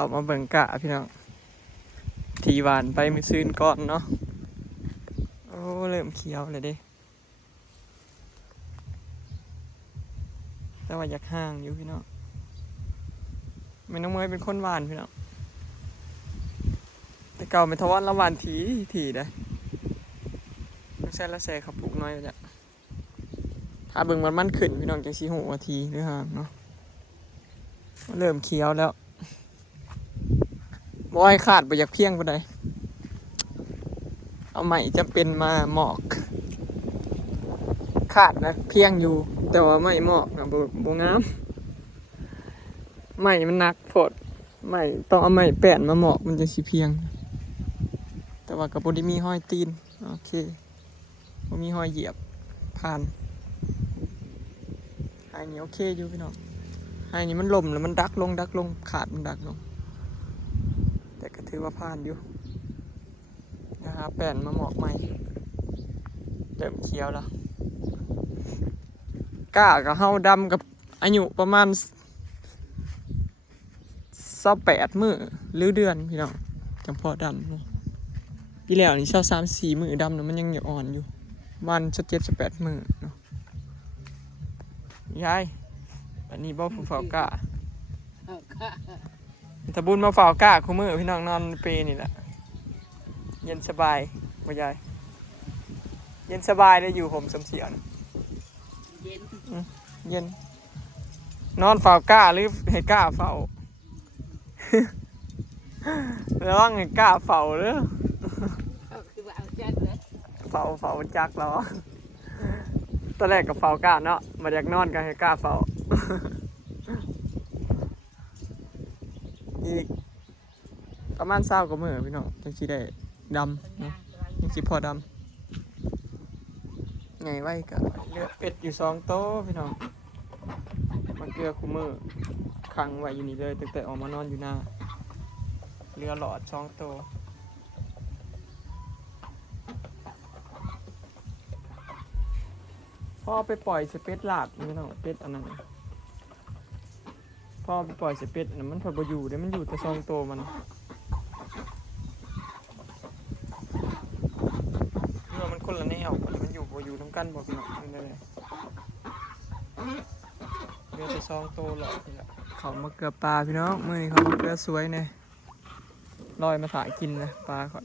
เข้ามาเบิ่งกะพี่น้องทีหวานไปมือซื่นก่อนเนาะโอ้เริ่มเขียวเลยเด้แต่ว่าอยากห่างอยู่พี่น้องไม่น้องเมยเป็นคนหวานพี่น้องแต่เก่าเป็นทวารละหวานทีได้ไม่ใช่ละแซ่ขับปลูกน้อยจ้ะถ้าเบิ่งมันขึ้นพี่น้องจังสิหูว่าทีหรือห่างเนาะเริ่มเขียวแล้วบ่ให้ขาดบ่อยากเพียงปานใดเอาใหม่จะเป็นมาหมอกขาดนะเพียงอยู่แต่ว่าไม่หมอกนะบ่งามใหม่มันหนักโพดใหม่ต้องเอาใหม่แป้นมาหมอกมันจะสิเพียงแต่ว่าก็บ่ได้มีห้อยตีนโอเคบ่มีห้อยเหยียบผ่านไอ้นี่โอเคอยู่พี่น้องไอ้นี่มันล่มแล้วมันดักลงขาดมันดักลงแต่ก็ถือว่าผ่านอยู่นะครับแป้นมาหมอกใหม่เริ่มเขียวแล้วก้ากับเฮาดำกับอายุประมาณ28 มื้อหรือเดือนพี่น้องจังพอดำเนาะปีแล้วนี่23-4 มื้อดำเนาะมันยังอ่อนอยู่วัน17-18 มื้อเนาะยายอันนี้บ่ผู้เฝ้าก้าถ้าบุญมาเฝ้าก้าคู่มื้อพี่น้องนอนเปนี่แหละเย็นสบายบ่ยายเย็นสบายได้อยู่ห่มสมเสียนเย็นนอนเฝ้าก้าหรือให้ก้าเฝ้าระวังให้ก้าเฝ้าเด้อเฝ้าจักแล้วตอนแรกกับเฝ้าก้าเนาะมาอยากนอนก็ให้ก้าเฝ้าอีกประมาณ20 กว่ามื้อพี่น้องจังสิได้ดำเนาะจังสิพอดำไงไว้ก็เลือดเป็ดอยู่2 โต๊ะพี่น้องมันเกลือคู่มือขังไว้อยู่นี่เลยตั้งแต่ออกมานอนอยู่หน้าเรือหลอด2 โต๊ะพ่อไปปล่อยสเป็ดลาดพี่น้องเป็ดอันนั้นพ่อไปปล่อยสเป็ดอันนั้นมันพอบ่อยู่เด้มันอยู่แต่2 โต๊ะมันมันคนละแนวมันอยู่ทั้งกันบอกหนักนี่เลยเรือจะ2 โตหรอกเขามาเกลือปลาพี่น้องมือนี้เขามาเกลือสวยเนี่ยลอยมาถ่ายกินนะปลาเขา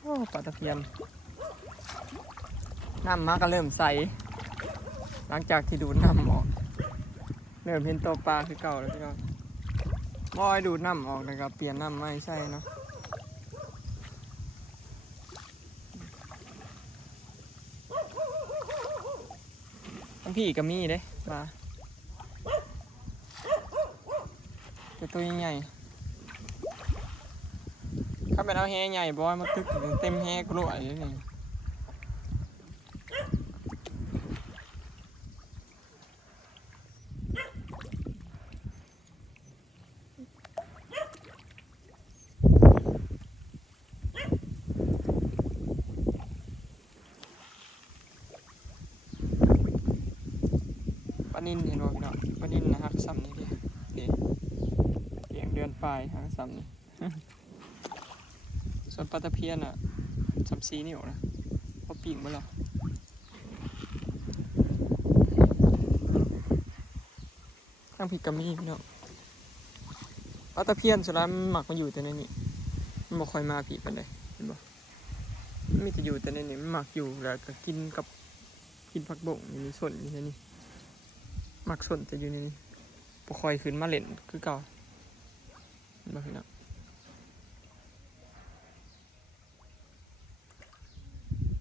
โอ้ปลาตะเพียนน้ำมาก็เริ่มใสหลังจากที่ดูดน้ำออกเริ่มเห็นตัวปลาคือเก่าแล้วพี่น้องบอยดูดน้ำออกนะครับเปลี่ยนน้ำไม่ใช่เนาะทั้งพี่กับมี่เด้ปลาตัวใหญ่ถ้าเป็นเอาแฮใหญ่บอยมาตึกเต็มแฮกลัวอย่างนี้ปลานินเห็นบ่พี่น้องปลานินนะฮักซ้ำนี่ดิเลี้ยงเดือนปลายฮักซ้ำนี่ ส่วนปลาตะเพียนอ่ะ3-4 นิ้วนะพอปีกมาแล้วข้างผิดกามีพี่น้องปลาตะเพียนสุดท้ายมันหมักมาอยู่แต่ในนี้มันบ่ค่อยมาผีปานใดเห็นบ่มันมีแต่อยู่แต่ในนี้มันหมักอยู่แล้วก็กินผักบงอยู่ในส่วนอยู่ในนี้หมักส่วนจะอยู่ในนี้บ่ค่อยขึ้นมาเล่นคือเก่าเห็นบ่พี่น้อง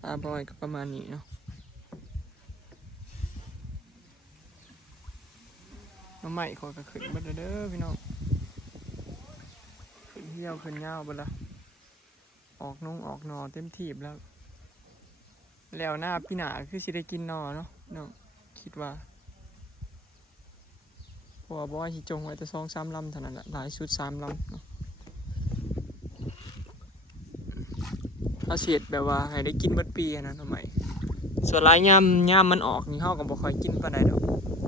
ปลาบอยก็ประมาณนี้เนาะน้ำใหม่ขอยก็ขึ้นเบิดเด้อพี่น้องขึ้นเหี้ยวขึ้นยาวเบิดละออกหนอเต็มทีบแล้วหน้าพี่หนาคือสิได้กินหนอเนาะเนาะคิดว่าเพราะว่าบอยสิจงไว้แต่2-3 ลำเท่านั้นแหละหลายสุด3 ลำเนาะถ้าเสียดแบบว่าให้ได้กินเบิดปีนะทำไม ส่วนหลายยามมันออกนี่เฮาก็บ่ค่อยกินปานใดดอก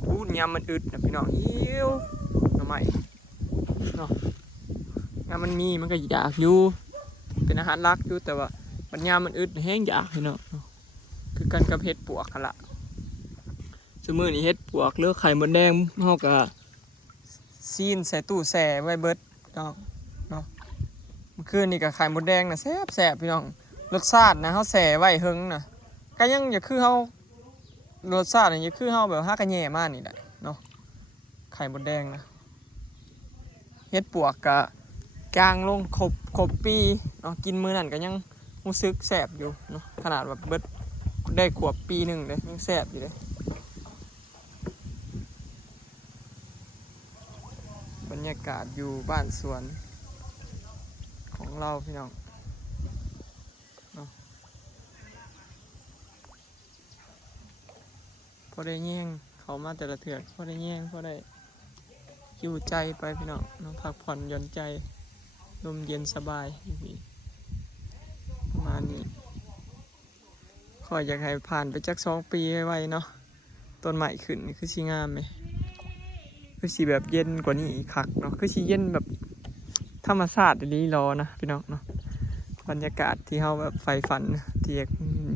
พูดยามมันอึดนะพี่น้องหิวหน่อไม้เนาะยามมันมีมันก็อยากอยู่เป็นอาหารหลักอยู่แต่ว่าปัญญามมันอึดแห้งอยากพี่น้องคือกันกับเห็ดปวกหั่นล่ะซุมื้อนี้เห็ดปวกหรือไข่มดแดงเฮาก็ซีนใส่ตู้แช่ไว้เบิดเนาะเมื่อคืนนี่ก็ไข่มดแดงน่ะแซ่บพี่น้องรสชาตินะเฮาแช่ไว้เฮิงน่ะก็ยังอย่าคือเฮารสชาติอย่าคือเฮาแบบฮากะแย่มากนี่แหละเนาะไข่มดแดงนะเฮ็ดปวกก็กลางลงครบปีเนาะกินมื้อนั้นก็ยังรู้สึกแซ่บอยู่เนาะขนาดแบบเบิดได้ขวบปีหนึ่งเลยยังแซ่บอยู่เลยบรรยากาศอยู่บ้านสวนของเราพี่น้องพอได้แย่งเขามาแต่ละเถื่อนพอได้แย่งพอได้คิวใจไปพี่น้องน้องพักผ่อนหย่อนใจลมเย็นสบายประมาณนี้ขออยากให้ผ่านไปจัก2 ปีไวๆเนาะต้นใหม่ขึ้นนี่คือสีงามไหมคือสีแบบเย็นกว่านี้อีกคักเนาะคือสีเย็นแบบธรรมชาติลีรอนะพี่น้องเนาะบรรยากาศที่เราแบบใฝ่ฝันที่อย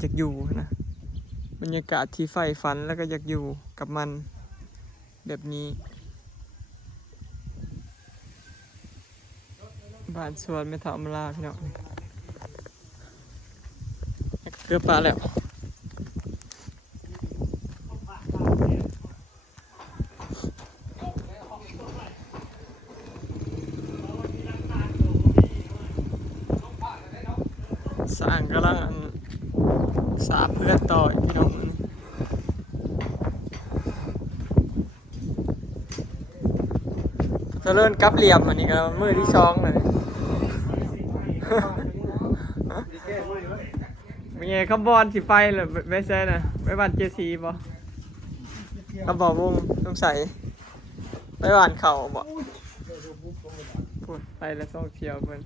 ากอยู่นะบรรยากาศที่ใฝ่ฝันแล้วก็อยากอยู่กับมันแบบนี้บ้านสวนไม่ทำลาพี่น้องเกือบปลาแล้วสร้างกำลังสาเพื่อนต่อพี่น้องจะเริ่มกับเหลี่ยมอันนี้ก็มือที่ช่องเลยเป็นไงขบวนสิไฟหรือไม่ใช่นะไม่บานเจซีป่ะกระบอกวงต้องใส่ไม่บานเข่าบ่พูดไปแล้วส่องเที่ยวเพื่อน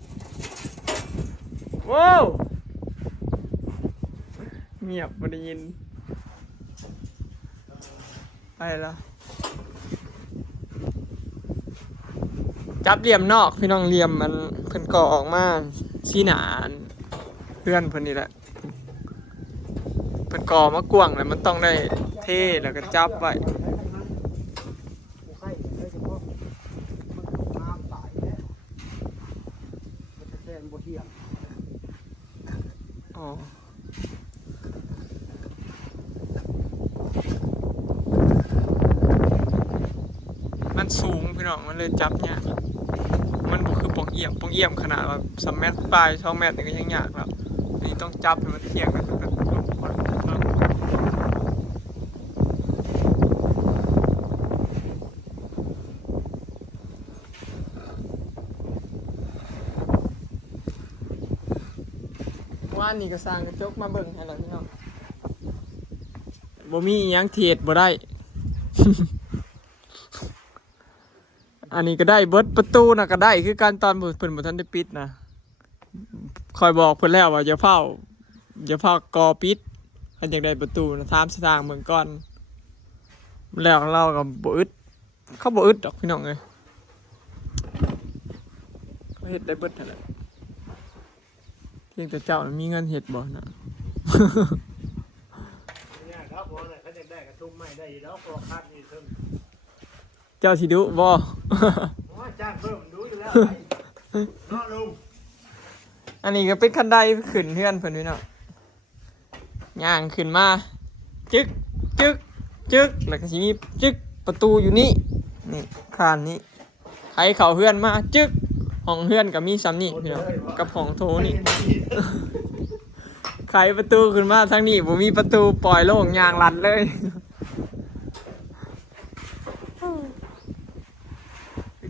ว้าวเงียบไม่ได้ยินไปแล้วจับเหลี่ยมนอกพี่น้องเหลี่ยมมันเพิ่นก่อออกมาสีหนานเพื่อนเพิ่นนี่แหละเพิ่นก่อมากวางเลยมันต้องได้เท่แล้วก็จับไว้อ๋อมันสูงพี่น้องมันเลยจับเนี่ยมันบุคือปองเอี่ยมขนาดว่า3 เมตรปลาย2 เมตรนี่ก็ยังยากแล้วนี่ต้องจับให้มันเที่ยงกันว่านนี่ก็สร้างกระจกมาเบิ่งให้เราพี่น้องบ่มีหยังเทียดบ่ได้ อันนี้ก็ได้เบิดประตูนะก็ได้คือการตอนเพิ่นบ่ทันได้ปิดนะคอยบอกเพิ่นแล้วว่าอย่าเฝ้ากอปิดถ้าอยากได้ประตูนะถามสร้างเมืองก่อนแล้วเราก็บ่อึดเขาบ่อึดดอกพี่น้องเอ้ยเขาเฮ็ดได้เบิดนั่นแหละเพียงแต่เจ้ามีเงินเฮ็ดบ่นะครับผมเนี่ยเขาจะได้กระทุ่มไม่ได้แล้วพอคัดนี่เพิ่ม เจ้าสิดุบ่ จ้างเพิ่มดูอยู่แล้วเนาะลุง อันนี้ก็เป็นคันไดขึ้นเพื่อนเพิ่นพี่น้องย่างขึ้นมาจึ๊กแล้วก็สิมีจึ๊กประตูอยู่นี่นี่คานนี้ใครเข้าเพื่อนมาจึ๊กห้องเพื่อนก็มีซ้ำนี่พี่น้องกับห้องโถนี่ ใครประตูขึ้นมาทางนี้ผมมีประตูปล่อยโล่งยางรัดเลย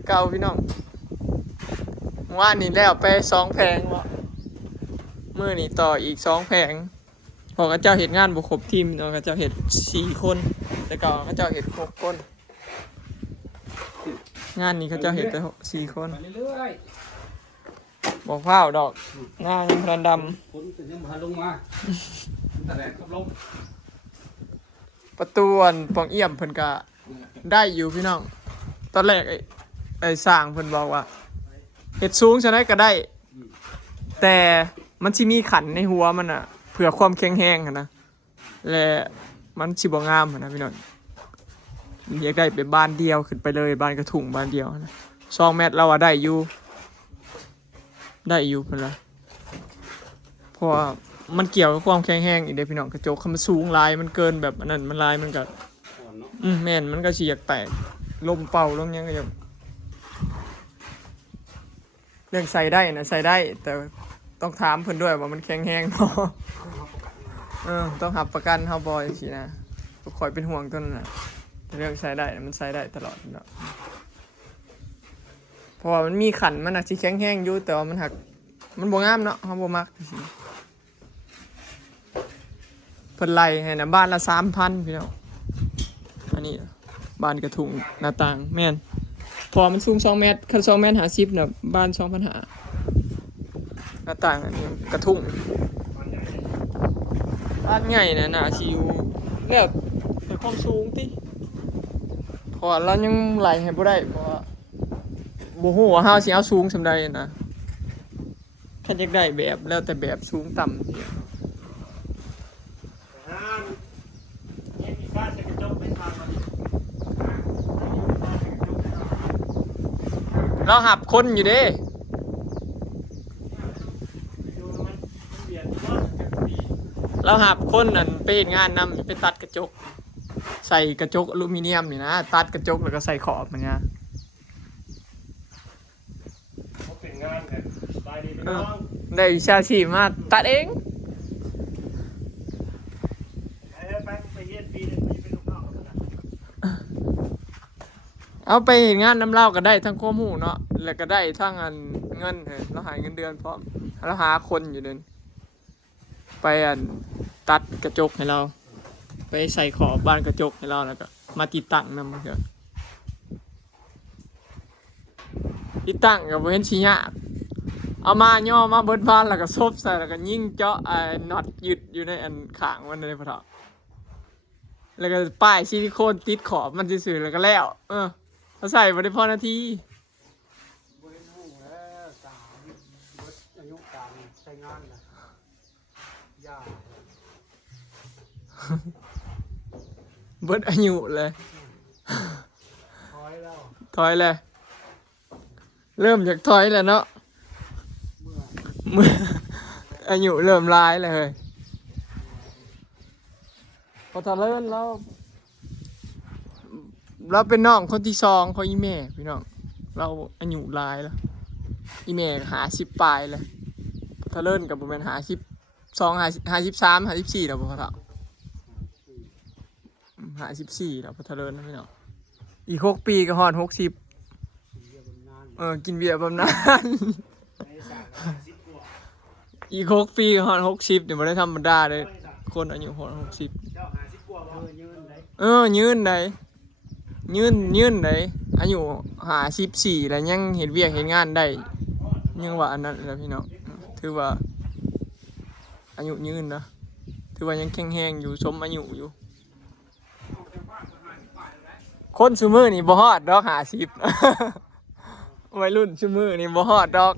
เก่าพี่น้องว่านี่แล้วไป2 แผงวะมื่อนี่ต่ออีก2 แผงพอเขาเจ้าเห็นงานบุครบทีมเนาะเขาเจ้าเห็น4 คนแต่ก่อนเขาเจ้าเห็น6 คนงานนี้เขาเจ้าเห็นแต่4 คนบอกเผาดอกงานพลันดำคนจะยังมาลงมาแต่แดดก็ลง ประตูอันปองเอี่ยมเพิ่นก็ได้อยู่พี่น้องตอนแรกไอ้สร้างเพิ่นบอกว่าเฮ็ดสูงจังไดก็ได้ แต่มันสิมีขันในหัวมันอ่ะเพื่อความแข็งแรงหั้นนะและมันสิบ่งามหั้นนะพี่น้องอยากได้เป็นบ้านเดียวขึ้นไปเลยบ้านกระถุงบ้านเดียวนะ2 เมตรเราอะได้อยู่เพิ่นล่ะเพราะว่ามันเกี่ยวกับความแข็งแรงอีกเด้พี่น้องกระจกมันสูงหลายมันเกินแบบอันนั้นมันหลายมันก็แม่นมันก็สิอยากแตกลมเป่าลมหยังก็อยากเรื่องใส่ได้นะใส่ได้แต่ต้องถามเพิ่นด้วยว่ามันแข็งแรงเนาะต้องรับประกันเฮาบ่สินะก็คอยเป็นห่วงต้นน่ะเรื่องใส่ได้มันใส่ได้ตลอดเนาะเพราะว่ามันมีขันมันน่ะสิแข็งแรงอยู่แต่ว่ามันหักมันบ่งามเนาะเฮาบ่มักสิเพิ่นไล่ให้นะบ้านละ 3,000 พี่น้องอันนี้บ้านกระถุงหน้าต่างแม่นพอมันสูง2 เมตรคัน2 เมตร50น่ะบ้าน 2,500 หน้าต่างอันนี้กระถุงบ้านใหญ่น่ะน่าสิอยู่แล้วแต่ความสูงติเพราะเรายังไล่ให้บ่ได้เพราะว่าบ่ฮู้ว่าเฮาสิเอาสูงส่ำใดนะคันอยากได้แบบแล้วแต่แบบสูงต่ำเราหับคนอยู่เด้เราหับคนนั่นไปเฮ็ดงานนำไปตัดกระจกใส่กระจกอลูมิเนียมนี่นะตัดกระจกแล้วก็ใส่ขอบมันเนี่ยเป็นงานแต่บายดีพี่น้อง ได้วิชาชีพมาตัดเองไปเฮ็ดปีนึงเป็นลูกน้องกันนะ เอาไปเห็นงานน้ำเล่าก็ได้ทั้งความรู้เนาะแล้วก็ได้ทั้งเงินเราหาเงินเดือนพร้อมเราหาคนอยู่เดินไปตัดกระจกให้เราไปใส่ขอบบ้านกระจกให้เราแล้วก็มาติดตั้งนำเถอะติดตั้งกับเว้นชิ้นยากเอามาย่อมาเบิดบ้านแล้วก็ซบใส่แล้วก็ยิงเจาะน็อตยึดอยู่ในข้างมันในพะเถาะแล้วก็ป้ายซิลิโคนติดขอบมันซื่อๆแล้วก็แล้วเขาใส่บ่ได้พอนาทีบริหูแล้วสามอายุการใช้งานนะยาก เบิดอายุเลยถอยแล้ว ถอยเลยเริ่มจากถอยแล้วเนาะเมื่ออายุเริ่มร้ายเลยพอทะเลินแล้วเราเป็นน้องคนที่2ของอีแม่พี่น้องเราอายุร้ายแล้วอีแม่50ปลายเลยพอทะเลินกับประมาณ52 53 54แล้วพอเท่า54แล้วพอทะเลินนะพี่น้องอีก6 ปีก็ฮอด60กินเบียร์บำนาญอีก6 ปีก็ฮอด60เนี่ยบ่ได้ธรรมดาเลยคนอายุฮอด60ยืนได้ยืนได้อายุ54แล้วยังเฮ็ดเวียกเฮ็ดงานได้ยังว่าอันนั้นแหละพี่น้องถือว่าอายุยืนนะถือว่ายังแข็งแรงอยู่สมอายุอยู่คนซุมื้อนี่บ่ฮอดดอก50วัยรุ่นซุมื้อนี่บ่ฮอดดอก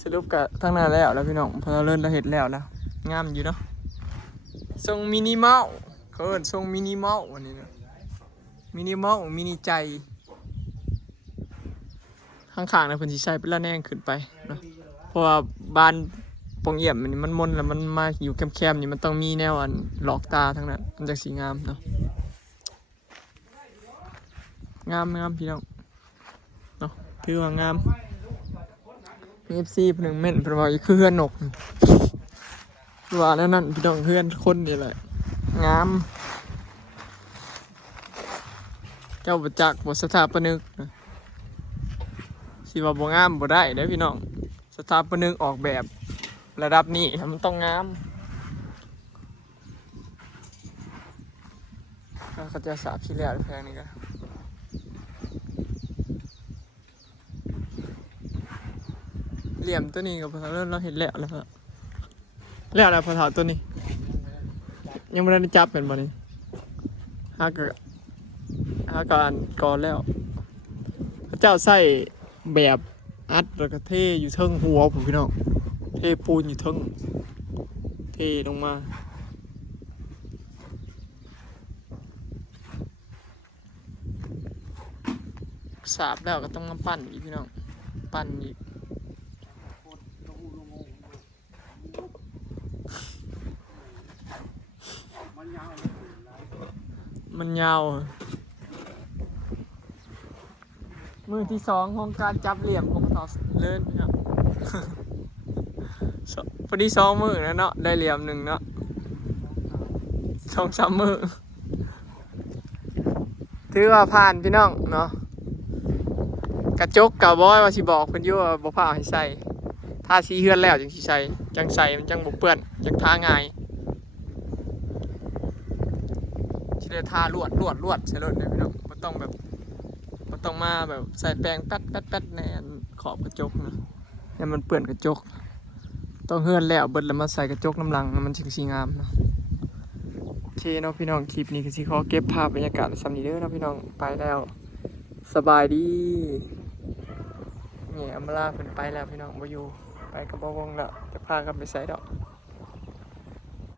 สรุปก็ทั้งนั้นแล้วพี่น้องพอเราเริ่มเราเฮ็ดแล้วงามอยู่เนาะทรงมินิมอลเขาเอิ้นทรงมินิมอลวันนี้นะมินิมอลมินิใจข้างๆนะเพิ่นสิใช้เป็นละแนงขึ้นไปเนาะเพราะว่าบ้านปงเอี่ยมมันมนแล้วมันมาอยู่แคมๆนี่มันต้องมีแนวหลอกตาทั้งนั้นมันจังสิงามเนาะงามพี่น้องเนาะถือว่างาม FC เพิ่นเม่นเพิ่นว่าคือเฮือนนกว่าแล้วนั่นพี่น้องเฮือนคนนี่แหละงามเจ้าประจักษ์บ่สถาปนิกสิว่าบ่งามบ่ได้เด้อพี่น้องสถาปนิกออกแบบระดับนี้มันต้องงามเขาจะสาบที่แล้วแพงนี่ก็เหลี่ยมตัวนี้กับเราเห็นแล้วครับ แล้วอะไรพอถาตัวนี้ ยังไม่ได้จับเป็นบ่นี่หากการก่อนแล้วพระเจ้าใส่แบบอัดแล้วก็เทอยู่เทิงหัวผมพี่น้องเทปูนอยู่เทิงเทลงมาสาบแล้วก็ต้องมาปั้นอีกพี่น้องปั้นอีกมันยาวมือที่สองของการจับเหลี่ยมของต่อเลื่อนพี่น้อง พอดี2 มือนะเนาะได้เหลี่ยมหนึ่งเนาะ2-3 มือถือว่าผ่านพี่น้องเนาะกระจกกับบอยว่าสิบอกเพิ่นอยู่ว่าบ่พาให้ใส่ทาสีเฮือนแล้วจังสิใส่จังใส่มันจังบ่เปื้อนจังทาง่ายสิได้ทาลวดใส่รถเด้อพี่น้องบ่ต้องแบบบ่ต้องมาแบบใส่แปรงแป๊ดๆในขอบกระจกนะให้มันเปื้อนกระจกต้องเฮือนแล้วเบิดแล้วมาใส่กระจกน้ำหลังมันจึงสิงามเนาะโอเคเนาะพี่น้องคลิปนี้ก็สิขอเก็บภาพบรรยากาศสำนี้เด้อเนาะพี่น้องไปแล้วสบายดีเนี่ยอำลาเพิ่นไปแล้วพี่น้องบ่อยู่ไปกับบ่วงแล้วจะพากันไปไสดอก